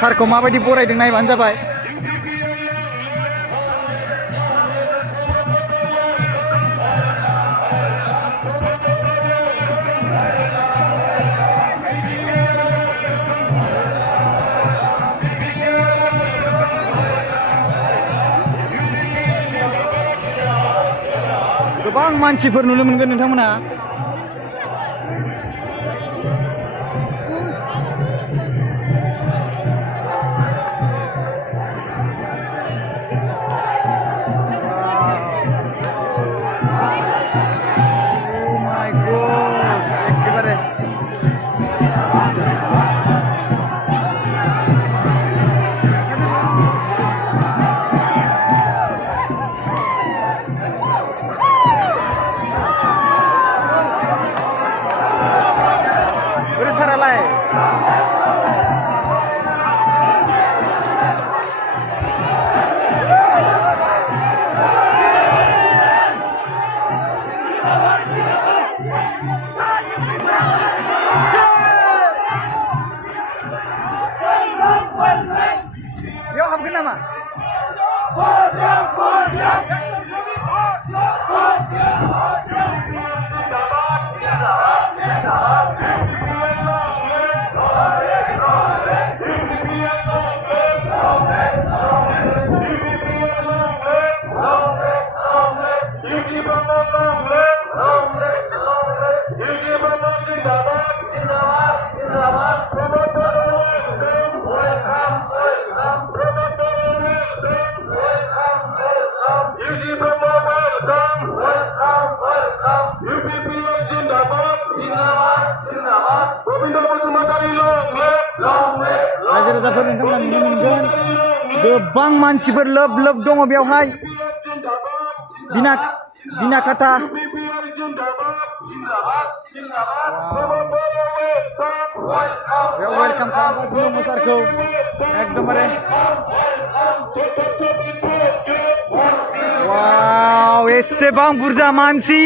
सारखौ माबायदि बरायदों नायबानो जाबाय। गोबां मानसिफोर नुनो मोनगोन नोंथांमोना। रायजो-राजाफोर नोंथांमोना नुनो मोनगोन गोबां मानसिफोर लोब लोब दङ बेवहाय। बिनाकाता वेलकाम खालामगासिनो दङ सारखौ एकदमबारे। वाव एसेबां बुरजा मानसि,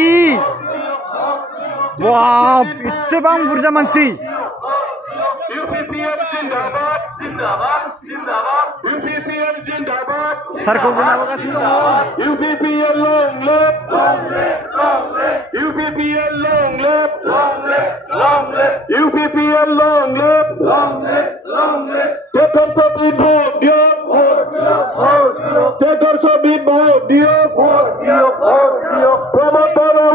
वाव एसेबां बुरजा मानसि। सारखौ लाबोगासिनो दङ। UPPL long live, long live, long live. UPPL long live, long live, long live. UPPL long live, long live, long live. Tetap sabit vote dia, vote dia, vote dia. Tetap sabit vote dia, vote dia, vote dia. Pramod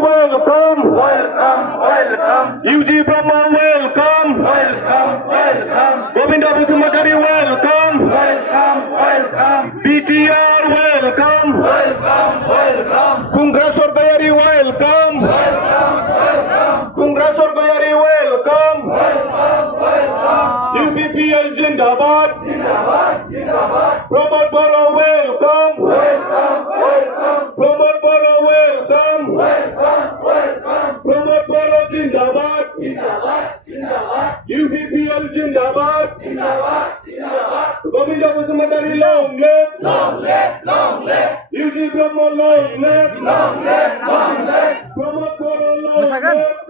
welcome, welcome, welcome. UG Pramod welcome, welcome, welcome. Govinda Bhusumatari welcome, welcome, welcome. BTR welcome, welcome, welcome. Kungra Sorgayari welcome, welcome, welcome. Kungra Sorgayari welcome, welcome, welcome. UPPL Jindabad, Jindabad, Jindabad. Pramod Bora welcome, welcome, welcome. Pramod Bora welcome, welcome, welcome. Pramod Bora Jindabad, Jindabad, Jindabad. UPPL Jindabad, Jindabad, Jindabad. Govinda Bhusumatari long live, long live, long live. UG Pramod long live, long live, long live. Pramod Bora long live,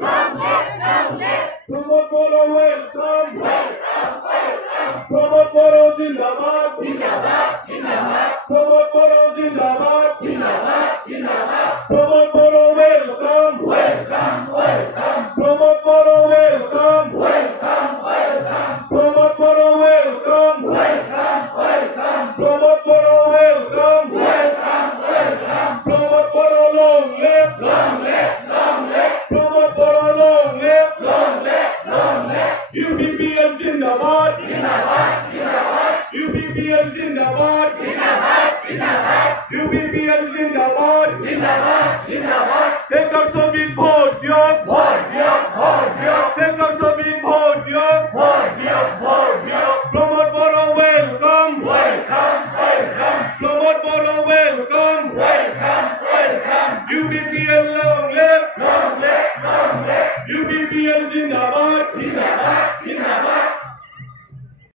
long live, long live. Pramod Bora welcome, welcome, welcome. Pramod Bora Jindabad, Jindabad, Jindabad. Pramod Bora Jindabad, Jindabad, Jindabad. Pramod Bora welcome, welcome, welcome. Pramod Bora welcome, welcome, welcome. Pramod Bora welcome, welcome, welcome. Pramod Bora welcome, welcome, welcome. Pramod Bora long live, long live, long live. Pramod Bora long live, long live, long live. UPPL Jindabad, Jindabad, Jindabad. UPPL Jindabad, Jindabad, Jindabad. UPPL Jindabad, Jindabad, Jindabad. Take our Soviet vote, yo, vote, yo, vote, yo. Take our Soviet vote, yo, vote, yo, vote, yo. Pramod Bora welcome, welcome, welcome. Pramod Bora welcome, welcome, welcome. UPPL long live, long live, long live. UPPL Jindabad.